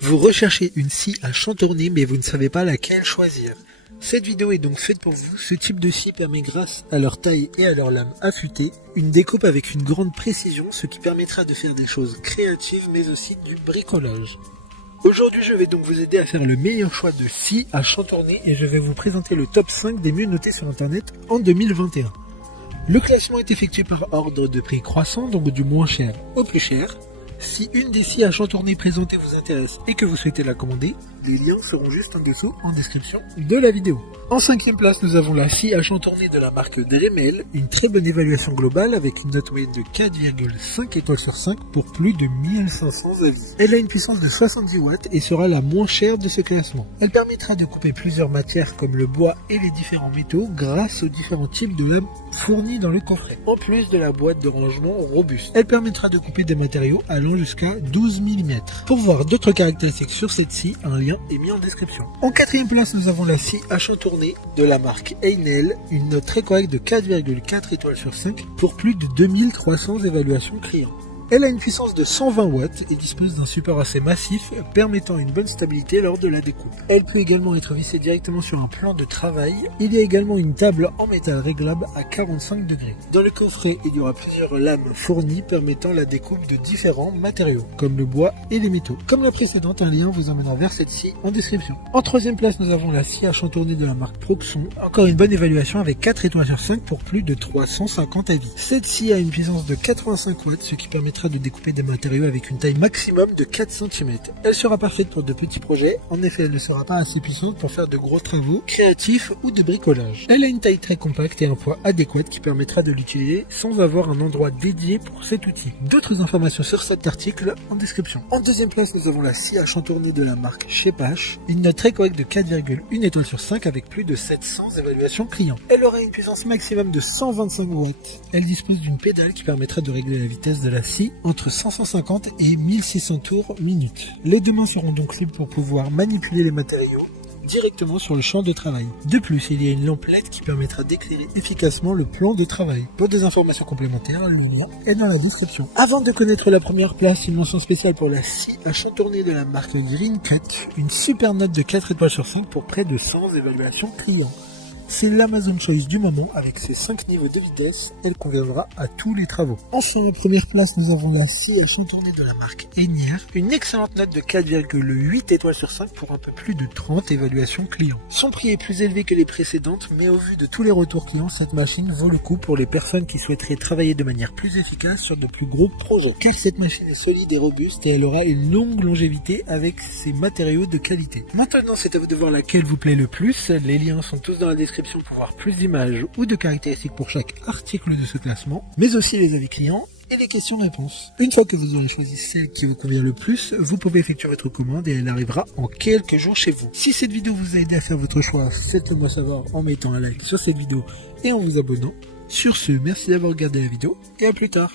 Vous recherchez une scie à chantourner mais vous ne savez pas laquelle choisir. Cette vidéo est donc faite pour vous. Ce type de scie permet, grâce à leur taille et à leur lame affûtée, une découpe avec une grande précision, ce qui permettra de faire des choses créatives mais aussi du bricolage. Aujourd'hui, je vais donc vous aider à faire le meilleur choix de scie à chantourner et je vais vous présenter le top 5 des mieux notés sur internet en 2021. Le classement est effectué par ordre de prix croissant, donc du moins cher au plus cher. Si une des scies à chantourner présentées vous intéresse et que vous souhaitez la commander, les liens seront juste en dessous en description de la vidéo. En 5e place, nous avons la scie à chantourner de la marque Dremel, une très bonne évaluation globale avec une note moyenne de 4,5 étoiles sur 5 pour plus de 1500 avis. Elle a une puissance de 70 watts et sera la moins chère de ce classement. Elle permettra de couper plusieurs matières comme le bois et les différents métaux grâce aux différents types de lames fournis dans le coffret, en plus de la boîte de rangement robuste. Elle permettra de couper des matériaux allant jusqu'à 12 mm. Pour voir d'autres caractéristiques sur cette scie, un lien est mis en description. En 4e place, nous avons la scie à chantourner de la marque Einel, une note très correcte de 4,4 étoiles sur 5 pour plus de 2300 évaluations clients. Elle a une puissance de 120 watts et dispose d'un support assez massif permettant une bonne stabilité lors de la découpe. Elle peut également être vissée directement sur un plan de travail. Il y a également une table en métal réglable à 45 degrés. Dans le coffret, il y aura plusieurs lames fournies permettant la découpe de différents matériaux, comme le bois et les métaux. Comme la précédente, un lien vous emmènera vers cette scie en description. En 3e place, nous avons la scie à chantourner de la marque Proxon. Encore une bonne évaluation avec 4 étoiles sur 5 pour plus de 350 avis. Cette scie a une puissance de 85 watts, ce qui permettra de découper des matériaux avec une taille maximum de 4 cm. Elle sera parfaite pour de petits projets. En effet, elle ne sera pas assez puissante pour faire de gros travaux créatifs ou de bricolage. Elle a une taille très compacte et un poids adéquat qui permettra de l'utiliser sans avoir un endroit dédié pour cet outil. D'autres informations sur cet article en description. En 2e place, nous avons la scie à chantourner de la marque Shepash, une note très correcte de 4,1 étoiles sur 5 avec plus de 700 évaluations clients. Elle aura une puissance maximum de 125 watts. Elle dispose d'une pédale qui permettra de régler la vitesse de la scie entre 550 et 1600 tours minute. Les deux mains seront donc libres pour pouvoir manipuler les matériaux directement sur le champ de travail. De plus, il y a une lampe LED qui permettra d'éclairer efficacement le plan de travail. Pour des informations complémentaires, le lien est dans la description. Avant de connaître la première place, une mention spéciale pour la scie à chantourner de la marque Green Cut, une super note de 4 étoiles sur 5 pour près de 100 évaluations clients. C'est l'Amazon Choice du moment avec ses 5 niveaux de vitesse, elle conviendra à tous les travaux. Enfin, en première place, nous avons la scie à chantourner de la marque Enier, une excellente note de 4,8 étoiles sur 5 pour un peu plus de 30 évaluations clients. Son prix est plus élevé que les précédentes, mais au vu de tous les retours clients, cette machine vaut le coup pour les personnes qui souhaiteraient travailler de manière plus efficace sur de plus gros projets. Car cette machine est solide et robuste et elle aura une longue longévité avec ses matériaux de qualité. Maintenant, c'est à vous de voir laquelle vous plaît le plus. Les liens sont tous dans la description pour voir plus d'images ou de caractéristiques pour chaque article de ce classement, mais aussi les avis clients et les questions-réponses. Une fois que vous aurez choisi celle qui vous convient le plus, vous pouvez effectuer votre commande et elle arrivera en quelques jours chez vous. Si cette vidéo vous a aidé à faire votre choix, faites-le moi savoir en mettant un like sur cette vidéo et en vous abonnant. Sur ce, merci d'avoir regardé la vidéo et à plus tard.